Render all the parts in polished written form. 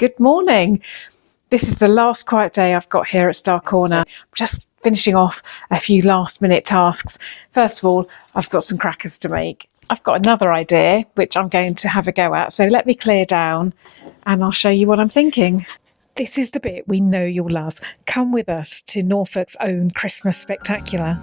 Good morning. This is the last quiet day I've got here at Star Corner. I'm just finishing off a few last minute tasks. First of all, I've got some crackers to make. I've got another idea which I'm going to have a go at. So let me clear down and I'll show you what I'm thinking. This is the bit we know you'll love. Come with us to Norfolk's own Christmas Spectacular.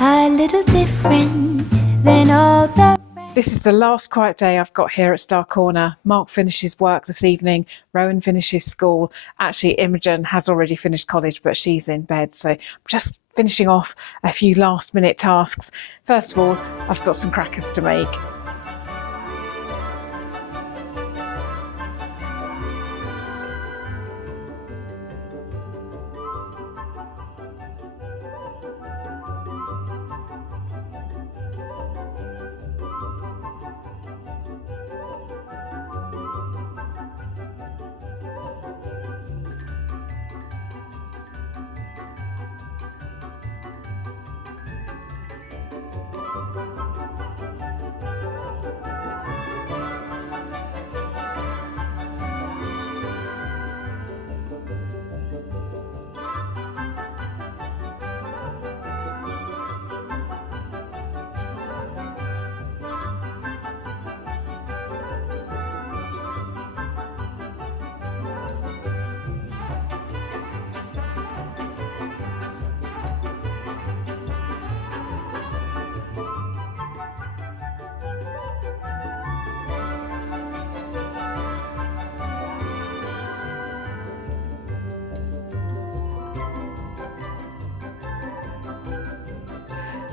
A little different than all the This is the last quiet day I've got here at Star Corner. Mark finishes work this evening. Rowan finishes school. Actually, Imogen has already finished college, but she's in bed. So I'm just finishing off a few last minute tasks. First of all, I've got some crackers to make.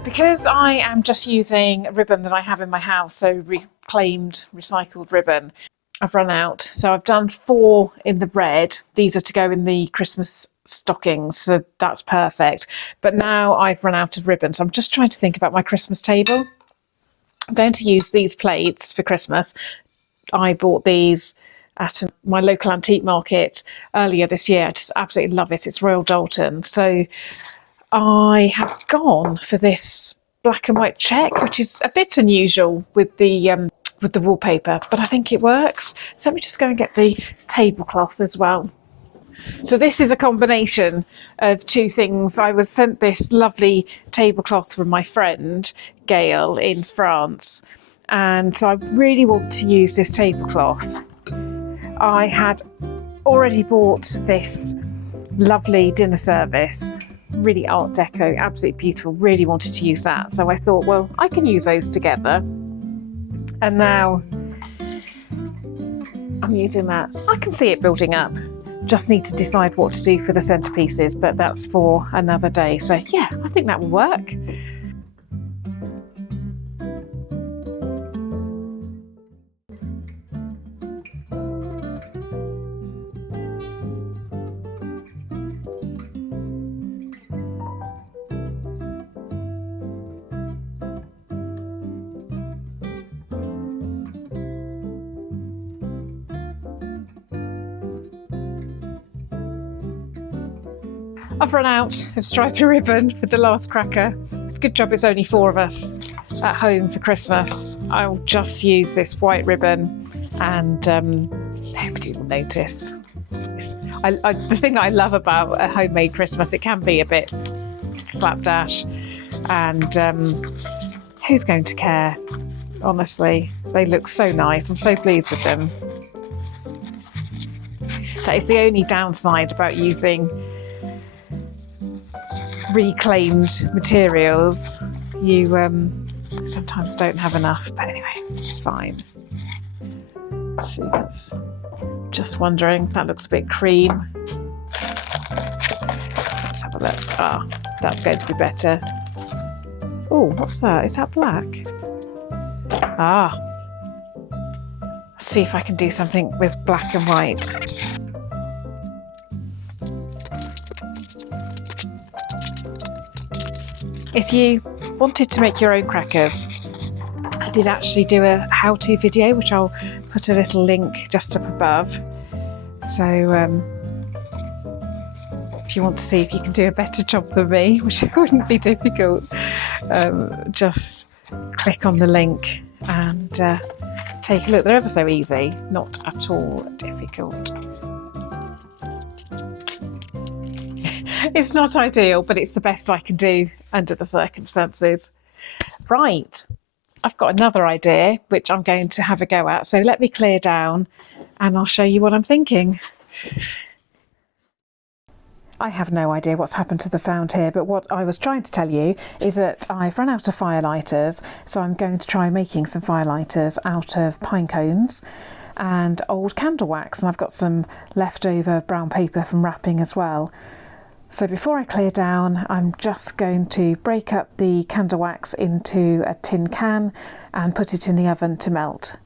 Because I am just using a ribbon that I have in my house, so reclaimed, recycled ribbon, I've run out. So I've done 4 in the red. These are to go in the Christmas stockings, so that's perfect. But now I've run out of ribbon, so I'm just trying to think about my Christmas table. I'm going to use these plates for Christmas. I bought these at my local antique market earlier this year. I just absolutely love it. It's Royal Dalton. So I have gone for this black and white check, which is a bit unusual with the wallpaper, but I think it works. So let me just go and get the tablecloth as well. So this is a combination of 2 things. I was sent this lovely tablecloth from my friend Gail in France, and so I really want to use this tablecloth. I had already bought this lovely dinner service, really art deco, absolutely beautiful, really wanted to use that. So I thought, well, I can use those together. And now I'm using that. I can see it building up. Just need to decide what to do for the centerpieces, but that's for another day. So yeah, I think that will work. I've run out of striped ribbon with the last cracker. It's a good job it's only 4 of us at home for Christmas. I'll just use this white ribbon and nobody will notice. The thing I love about a homemade Christmas, it can be a bit slapdash, and who's going to care? Honestly, they look so nice. I'm so pleased with them. That is the only downside about using reclaimed materials. You sometimes don't have enough, but anyway, it's fine. See, that's just wondering, that looks a bit cream. Let's have a look. Ah, that's going to be better. Oh, what's that? Is that black? Ah, let's see if I can do something with black and white. If you wanted to make your own crackers, I did actually do a how-to video, which I'll put a little link just up above. So if you want to see if you can do a better job than me, which wouldn't be difficult, just click on the link and take a look. They're ever so easy, not at all difficult. It's not ideal, but it's the best I can do under the circumstances. Right, I've got another idea which I'm going to have a go at. So let me clear down and I'll show you what I'm thinking. I have no idea what's happened to the sound here, but what I was trying to tell you is that I've run out of firelighters, so I'm going to try making some firelighters out of pine cones and old candle wax, and I've got some leftover brown paper from wrapping as well. So before I clear down, I'm just going to break up the candle wax into a tin can and put it in the oven to melt.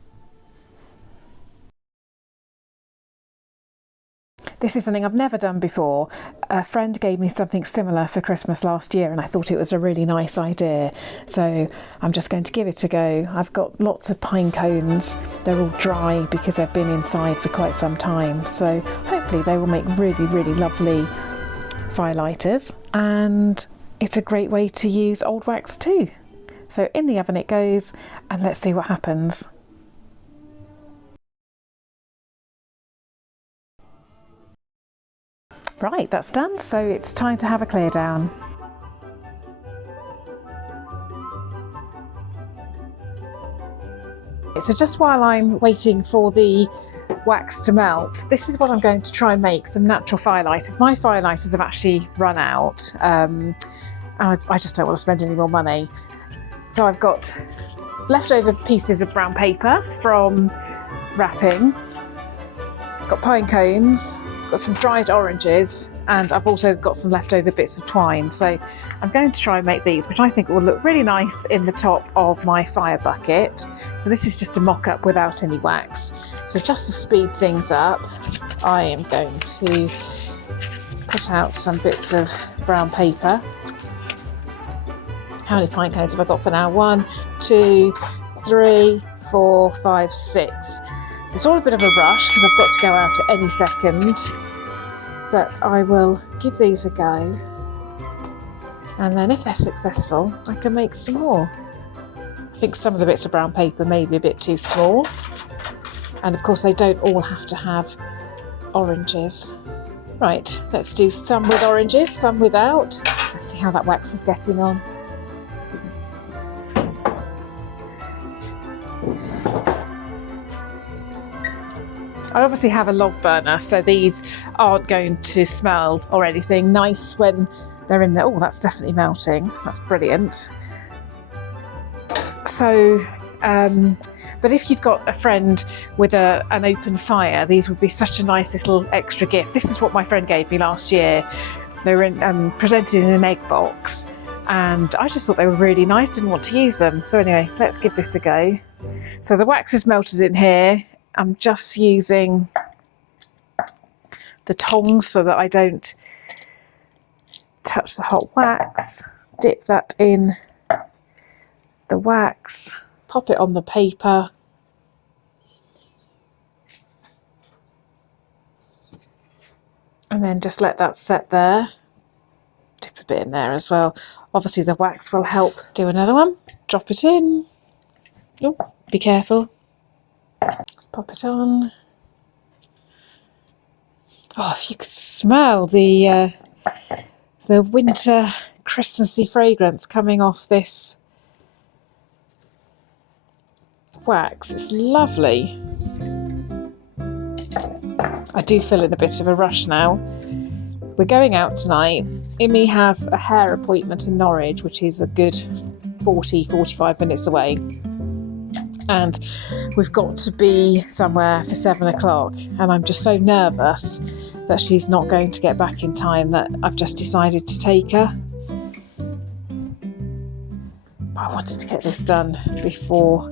This is something I've never done before. A friend gave me something similar for Christmas last year and I thought it was a really nice idea. So I'm just going to give it a go. I've got lots of pine cones. They're all dry because they've been inside for quite some time. So hopefully they will make really, really lovely firelighters. And it's a great way to use old wax too. So in the oven it goes and let's see what happens. Right, that's done, so it's time to have a clear down. So just while I'm waiting for the wax to melt, this is what I'm going to try and make, some natural firelighters. My firelighters have actually run out. I just don't want to spend any more money. So I've got leftover pieces of brown paper from wrapping, got pine cones, got some dried oranges, and I've also got some leftover bits of twine. So I'm going to try and make these, which I think will look really nice in the top of my fire bucket. So this is just a mock-up without any wax. So just to speed things up, I am going to put out some bits of brown paper. How many pine cones have I got for now? 1, 2, 3, 4, 5, 6. So it's all a bit of a rush because I've got to go out at any second, but I will give these a go, and then if they're successful I can make some more. I think some of the bits of brown paper may be a bit too small, and of course they don't all have to have oranges. Right, let's do some with oranges, some without. Let's see how that wax is getting on. I obviously have a log burner, so these aren't going to smell or anything. Nice when they're in there. Oh, that's definitely melting. That's brilliant. So, but if you've got a friend with an open fire, these would be such a nice little extra gift. This is what my friend gave me last year. They were presented in an egg box, and I just thought they were really nice. Didn't want to use them. So anyway, let's give this a go. So the wax is melted in here. I'm just using the tongs so that I don't touch the hot wax. Dip that in the wax, pop it on the paper. And then just let that set there. Dip a bit in there as well. Obviously the wax will help. Do another one, drop it in. Oh, be careful. Pop it on. Oh, if you could smell the winter Christmassy fragrance coming off this wax, it's lovely. I do feel in a bit of a rush now. We're going out tonight. Imi has a hair appointment in Norwich, which is a good 40-45 minutes away. And we've got to be somewhere for 7 o'clock. And I'm just so nervous that she's not going to get back in time that I've just decided to take her. I wanted to get this done before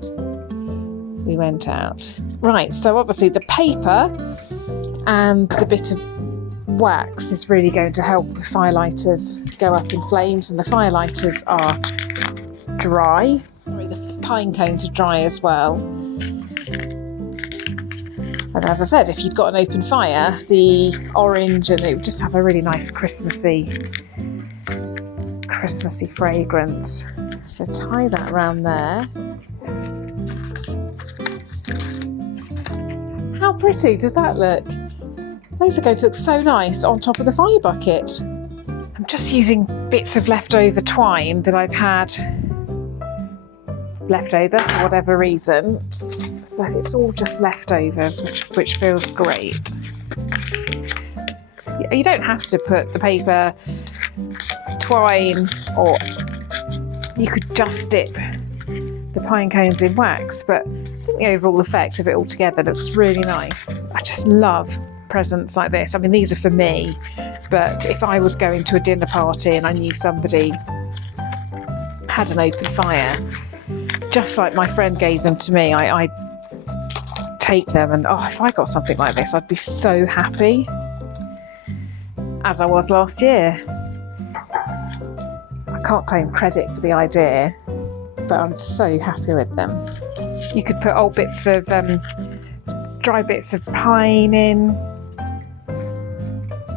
we went out. Right, so obviously the paper and the bit of wax is really going to help the firelighters go up in flames, and the firelighters are dry. The pine cones are dry as well. And as I said, if you'd got an open fire, the orange, and it would just have a really nice Christmassy fragrance. So tie that around there. How pretty does that look? Those are going to look so nice on top of the fire bucket. I'm just using bits of leftover twine that I've had left over for whatever reason. So it's all just leftovers, which feels great. You don't have to put the paper twine, or you could just dip the pine cones in wax, but I think the overall effect of it all together looks really nice. I just love presents like this. I mean, these are for me, but if I was going to a dinner party and I knew somebody had an open fire, just like my friend gave them to me, I'd take them, and oh, if I got something like this, I'd be so happy, as I was last year. I can't claim credit for the idea, but I'm so happy with them. You could put old bits of dry bits of pine in,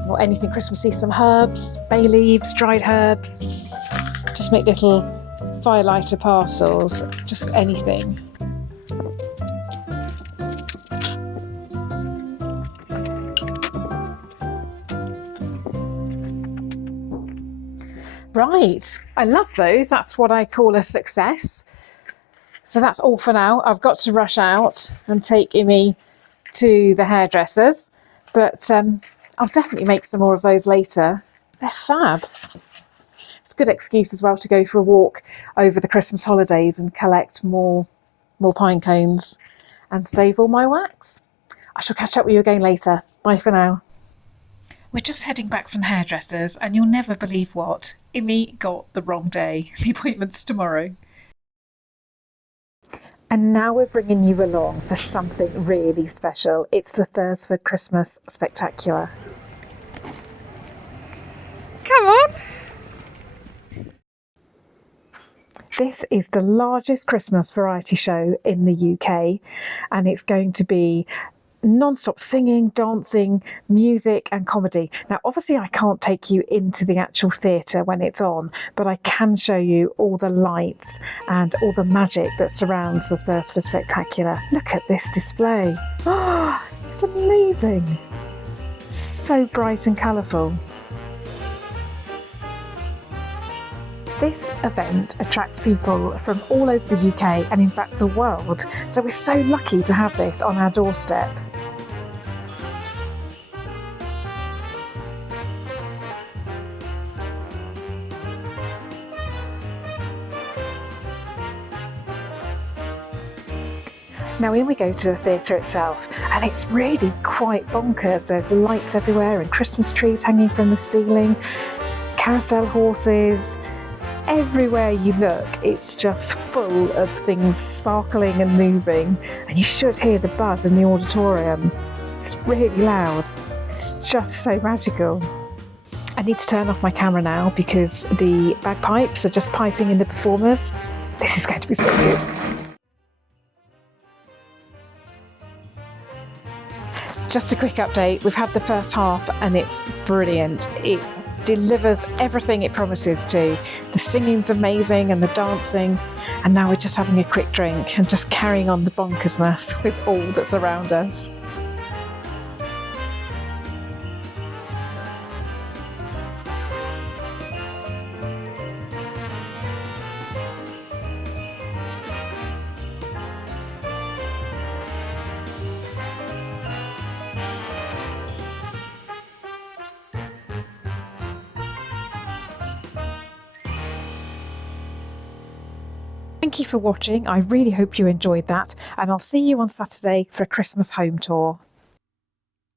or anything Christmassy, some herbs, bay leaves, dried herbs. Just make little firelighter parcels, just anything. Right, I love those. That's what I call a success. So that's all for now. I've got to rush out and take Imi to the hairdressers, but I'll definitely make some more of those later. They're fab. It's a good excuse as well to go for a walk over the Christmas holidays and collect more pine cones and save all my wax. I shall catch up with you again later. Bye for now. We're just heading back from the hairdressers, and you'll never believe what. Imi got the wrong day. The appointment's tomorrow. And now we're bringing you along for something really special. It's the Thursford Christmas Spectacular. Come on! This is the largest Christmas variety show in the UK, and it's going to be non-stop singing, dancing, music and comedy. Now obviously I can't take you into the actual theatre when it's on, but I can show you all the lights and all the magic that surrounds the Thursford Spectacular. Look at this display. Oh, it's amazing. So bright and colourful. This event attracts people from all over the UK and in fact the world, so we're so lucky to have this on our doorstep. Now in we go to the theatre itself, and it's really quite bonkers. There's lights everywhere and Christmas trees hanging from the ceiling, carousel horses. Everywhere you look, it's just full of things sparkling and moving, and you should hear the buzz in the auditorium. It's really loud. It's just so magical. I need to turn off my camera now because the bagpipes are just piping in the performers. This is going to be so good. Just a quick update, we've had the first half and it's brilliant. It delivers everything it promises to. The singing's amazing and the dancing, and now we're just having a quick drink and just carrying on the bonkersness with all that's around us. Thank you for watching. I really hope you enjoyed that, and I'll see you on Saturday for a Christmas home tour.